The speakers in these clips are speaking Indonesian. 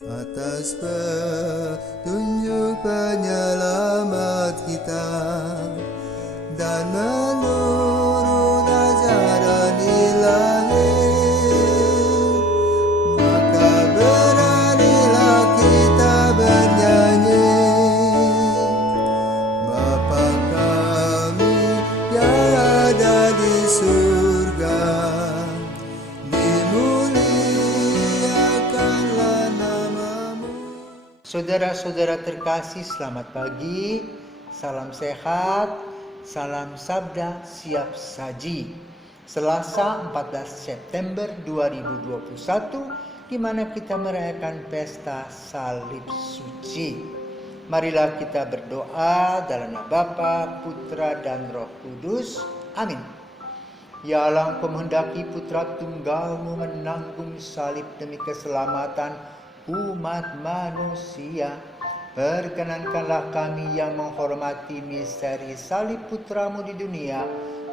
Atas petunjuk penyelamat kita dan menurut ajaran ilahi, maka beranilah kita bernyanyi. Bapa kami yang ada di surga, dimuliakanlah namamu. Saudara-saudara terkasih, selamat pagi, salam sehat, salam sabda siap saji. Selasa 14 September 2021, di mana kita merayakan pesta salib suci. Marilah kita berdoa dalam nama Bapa, Putra, dan Roh Kudus. Amin. Ya Allah, Engkau menghendaki Putra Tunggal-Mu menanggung salib demi keselamatan umat manusia. Perkenankanlah kami yang menghormati misteri salib Putra-Mu di dunia,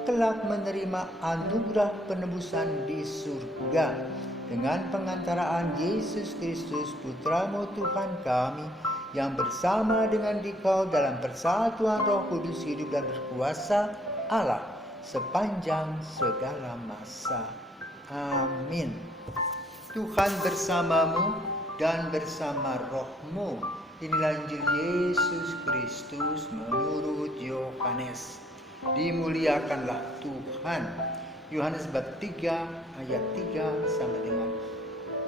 kelak menerima anugerah penebusan di surga. Dengan pengantaraan Yesus Kristus, Putra-Mu Tuhan kami, yang bersama dengan Dikau dalam persatuan Roh Kudus hidup dan berkuasa Allah sepanjang segala masa. Amin. Tuhan bersamamu dan bersama rohmu. Inilah Injil Yesus Kristus menurut Yohanes. Dimuliakanlah Tuhan. Yohanes bab 3 ayat 3 sampai dengan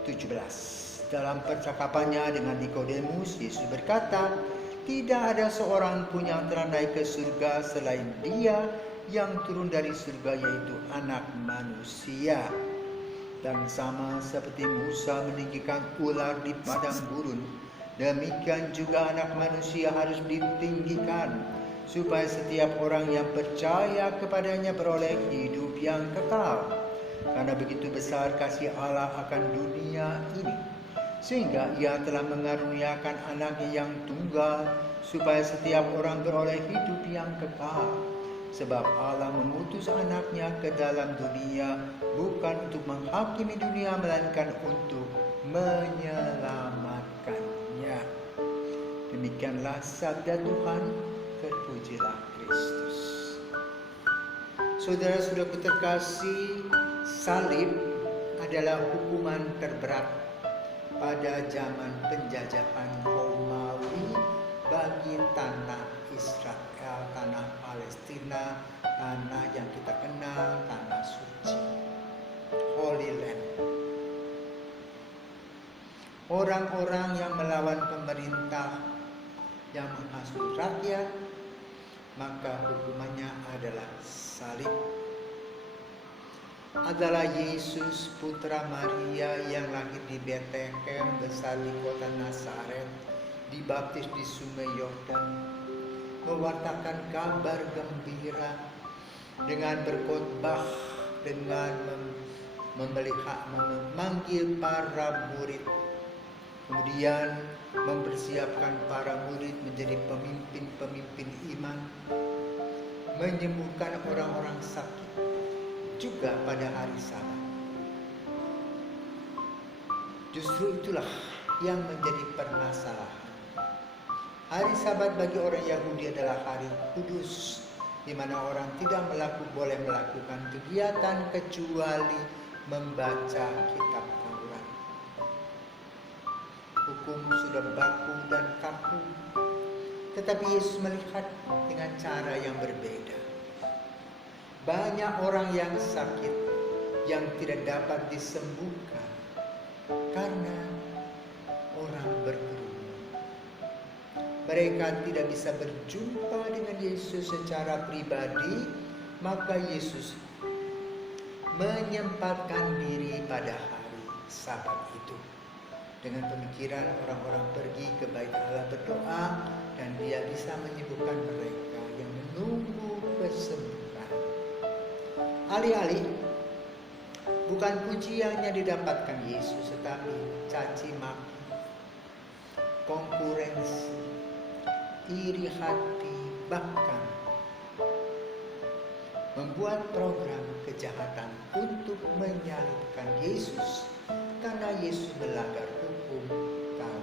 17. Dalam percakapannya dengan Nikodemus, Yesus berkata, "Tidak ada seorang pun yang telah naik ke surga selain Dia yang turun dari surga, yaitu Anak Manusia. Dan sama seperti Musa meninggikan ular di padang gurun, demikian juga Anak Manusia harus ditinggikan, supaya setiap orang yang percaya kepadanya beroleh hidup yang kekal. Karena begitu besar kasih Allah akan dunia ini, sehingga Ia telah mengaruniakan Anaknya yang tunggal, supaya setiap orang beroleh hidup yang kekal. Sebab Allah mengutus Anaknya ke dalam dunia, bukan untuk menghakimi dunia, melainkan untuk menyelamatkannya." Demikianlah sabda Tuhan. Terpujilah Kristus. Saudara-saudaraku terkasih, salib adalah hukuman terberat pada zaman penjajahan Romawi bagi tanah Israel, tanah Palestina, tanah yang kita kenal, tanah suci, Holy Land. Orang-orang yang melawan pemerintah yang menghasut rakyat, maka hukumannya adalah salib. Adalah Yesus putra Maria yang lahir di Betlehem, besar di kota Nazaret, dibaptis di Sungai Yordan, mewartakan kabar gembira dengan berkhotbah, dengan memanggil para murid, kemudian mempersiapkan para murid menjadi pemimpin-pemimpin iman, menyembuhkan orang-orang sakit juga pada hari Sabat. Justru itulah yang menjadi permasalahan. Hari Sabat bagi orang Yahudi adalah hari kudus, di mana orang tidak boleh melakukan kegiatan kecuali membaca kitab Taurat. Hukum sudah baku dan kaku, tetapi Yesus melihat dengan cara yang berbeda. Banyak orang yang sakit yang tidak dapat disembuhkan karena orang berkerumun. Mereka tidak bisa berjumpa dengan Yesus secara pribadi, maka Yesus menyempatkan diri pada hari Sabat itu. Dengan pemikiran orang-orang pergi ke bait Allah berdoa, dan Dia bisa menyembuhkan mereka yang menunggu kesembuhan. Alih-alih bukan pujian yang didapatkan Yesus, tetapi caci maki, konkurensi, iri hati, bahkan membuat program kejahatan untuk menyalibkan Yesus karena Yesus melanggar hukum Taurat.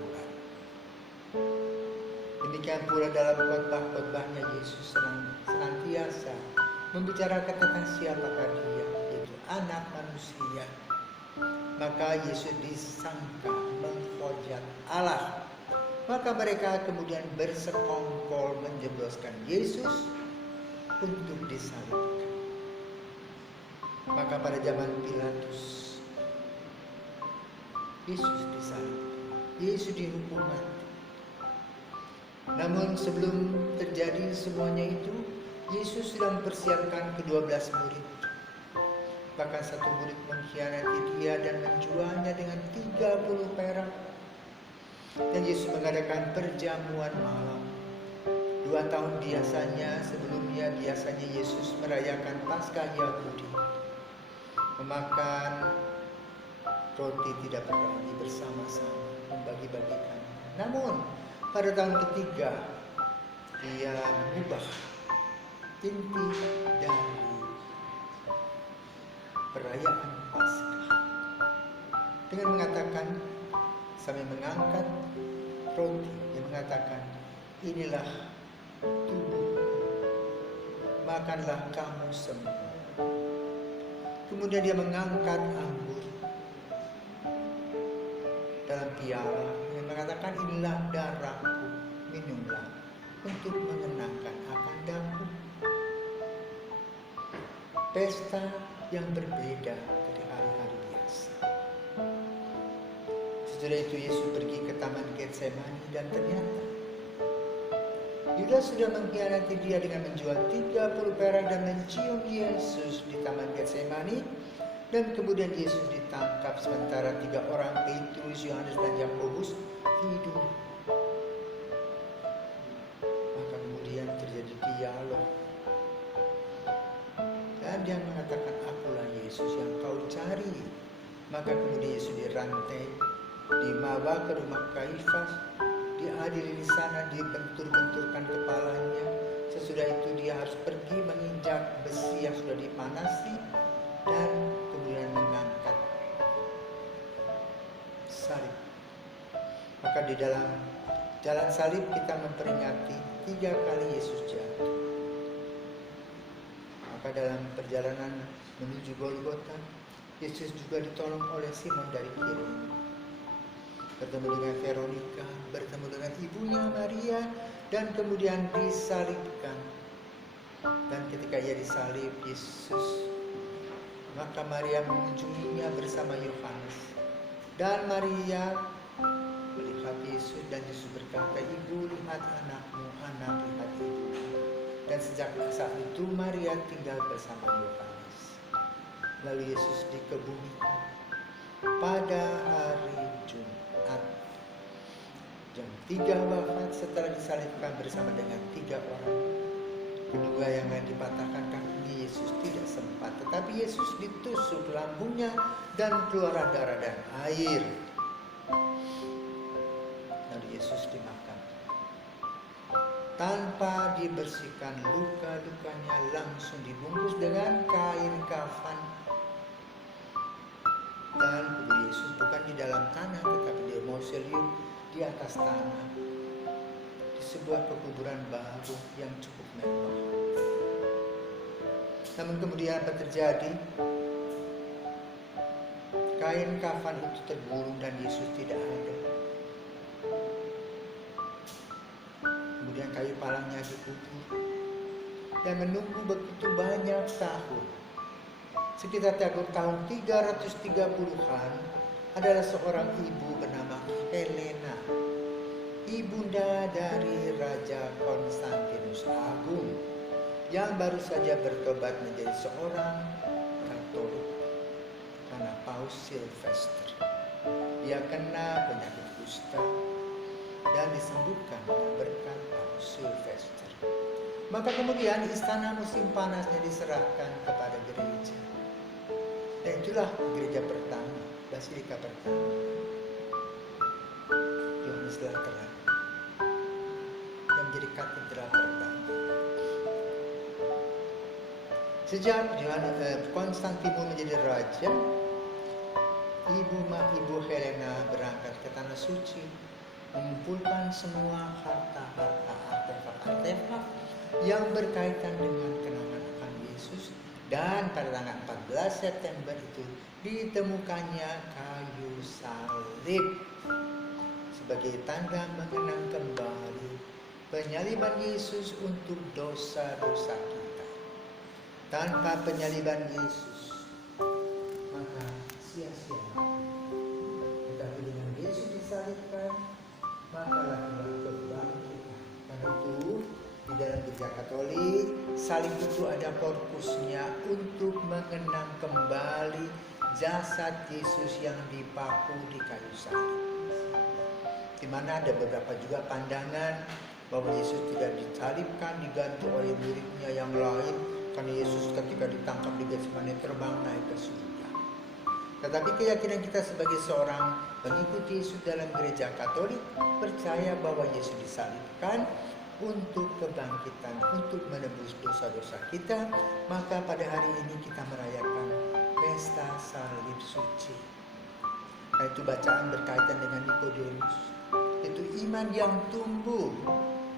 Demikian pula dalam khotbah-khotbahnya Yesus senantiasa membicarakan tentang siapakah dia, yaitu anak manusia. Maka Yesus disangka menghujat Allah. Maka mereka kemudian bersekongkol menjebloskan Yesus untuk disalibkan. Maka pada zaman Pilatus, Yesus disalibkan. Yesus dihukum mati. Namun sebelum terjadi semuanya itu, Yesus sudah mempersiapkan ke-12 murid. Bahkan satu murid mengkhianati dia dan menjualnya dengan 30 perak. Dan Yesus mengadakan perjamuan malam. 2 tahun sebelumnya Yesus merayakan Paskah Yahudi. Memakan roti tidak berbagi bersama-sama, membagi-bagikan. Namun pada tahun ketiga dia mengubah inti dari perayaan Paskah dengan mengatakan, sambil mengangkat roti, dia mengatakan, inilah tubuh, makanlah kamu semua. Kemudian dia mengangkat anggur dalam piala yang mengatakan, inilah darahku, minumlah untuk mengenangkan akan daku. Pesta yang berbeda dari hari-hari biasa. Setelah itu Yesus pergi ke Taman Getsemani dan ternyata Yudas sudah mengkhianati dia dengan menjual 30 perak dan mencium Yesus di Taman Getsemani. Dan kemudian Yesus ditangkap sementara 3 orang, Petrus, Yohanes, dan Yakobus tidur. Maka kemudian terjadi dialog. Dan dia mengatakan, akulah Yesus yang kau cari. Maka kemudian Yesus dirantai, dibawa ke rumah Kaifas, diadili di sana, dibentur-benturkan kepalanya. Sesudah itu dia harus pergi menginjak besi yang sudah dipanasi dan kemudian mengangkat salib. Maka di dalam jalan salib kita memperingati 3 kali Yesus jatuh. Maka dalam perjalanan menuju Golgota, Yesus juga ditolong oleh Simon dari Kirene. Bertemu dengan Veronica, bertemu dengan ibunya Maria, dan kemudian disalibkan. Dan ketika ia disalib, maka Maria mengunjunginya bersama Yohanes. Dan Maria melihat Yesus dan Yesus berkata, ibu, lihat anakmu, anak lihat ibu. Dan sejak saat itu Maria tinggal bersama Yohanes. Lalu Yesus dikebumikan pada hari Jumat. Jam 3 wafat setelah disalibkan bersama dengan 3 orang. Kedua yang dipatahkan kakinya Yesus tidak sempat, tetapi Yesus ditusuk lambungnya dan keluar darah dan air. Lalu Yesus dimakan. Tanpa dibersihkan luka-lukanya, langsung dibungkus dengan kain kafan. Dan kubur Yesus bukan di dalam tanah, tetapi di mausoleum di atas tanah, di sebuah pekuburan baru yang cukup mewah. Namun kemudian apa terjadi? Kain kafan itu tergulung dan Yesus tidak ada. Kemudian kayu palangnya dikubur dan menunggu begitu banyak tahun. Sekitar tahun 330-an adalah seorang ibu bernama Helena, ibunda dari Raja Konstantinus Agung yang baru saja bertobat menjadi seorang Katolik karena Paus Silvester. Dia kena penyakit kusta dan disembuhkan dengan berkat Paus Silvester. Maka kemudian istana musim panasnya diserahkan kepada gereja. Dan itulah gereja pertama, Basilika pertama, Yohanes Lateran, yang menjadi katedral pertama. Sejak Konstantinus menjadi raja, Ibu Helena berangkat ke Tanah Suci mengumpulkan semua harta-harta, artefak-artefak yang berkaitan dengan kenangan akan Yesus, dan pada tanggal 14 September itu ditemukannya kayu salib sebagai tanda mengenang kembali penyaliban Yesus untuk dosa-dosa kita. Tanpa penyaliban Yesus, maka sia-sia. Tetapi dengan Yesus disalibkan, maka lahirlah kebangkitan. Karena itu di dalam Gereja Katolik, salib itu ada korpusnya untuk mengenang kembali jasad Yesus yang dipaku di kayu salib. Di mana ada beberapa juga pandangan bahwa Yesus tidak disalibkan, diganti oleh muridnya yang lain, karena Yesus ketika ditangkap di Getsemani terbang naik ke surga. Tetapi keyakinan kita sebagai seorang pengikut Yesus dalam Gereja Katolik percaya bahwa Yesus disalibkan untuk kebangkitan, untuk menebus dosa-dosa kita. Maka pada hari ini kita merayakan pesta salib suci. Itu bacaan berkaitan dengan Nikodemus. Itu iman yang tumbuh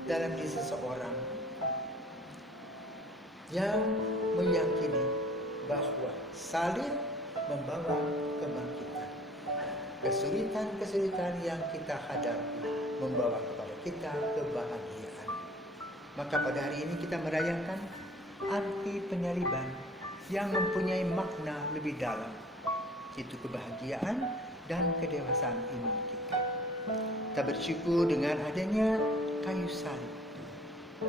dalam diri seseorang yang meyakini bahwa salib membawa kebangkitan. Kesulitan-kesulitan yang kita hadapi membawa kepada kita kebahagiaan. Maka pada hari ini kita merayakan arti penyaliban yang mempunyai makna lebih dalam, yaitu kebahagiaan dan kedewasaan iman kita. Kita bersyukur dengan adanya kayu salib,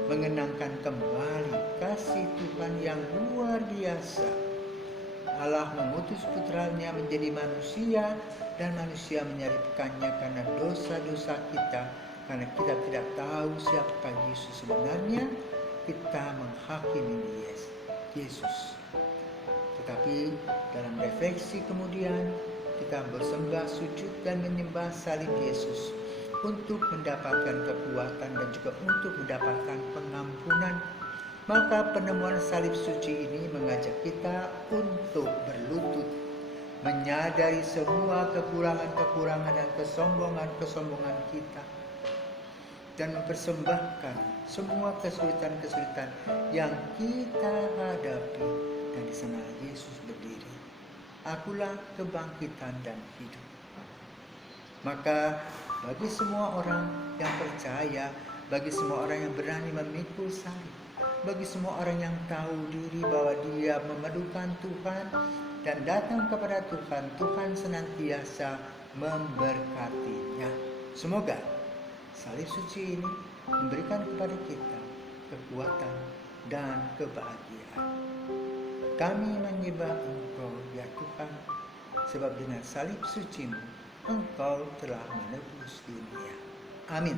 mengenangkan kembali kasih Tuhan yang luar biasa. Allah mengutus putranya menjadi manusia, dan manusia menyalibkannya karena dosa-dosa kita. Karena kita tidak tahu siapakah Yesus sebenarnya, kita menghakimi Yesus. Tetapi dalam refleksi kemudian kita bersembah, sujud, dan menyembah salib Yesus untuk mendapatkan kekuatan dan juga untuk mendapatkan pengampunan. Maka penemuan salib suci ini mengajak kita untuk berlutut, menyadari semua kekurangan-kekurangan dan kesombongan kita, dan mempersembahkan semua kesulitan-kesulitan yang kita hadapi. Dan di sana Yesus berdiri, akulah kebangkitan dan hidup. Maka bagi semua orang yang percaya, bagi semua orang yang berani memikul salib, bagi semua orang yang tahu diri bahwa dia memerlukan Tuhan dan datang kepada Tuhan, Tuhan senantiasa memberkatinya. Semoga salib suci ini memberikan kepada kita kekuatan dan kebahagiaan. Kami menyembah Engkau ya Tuhan, sebab dengan salib suci-Mu Engkau telah menebus dunia. Amin.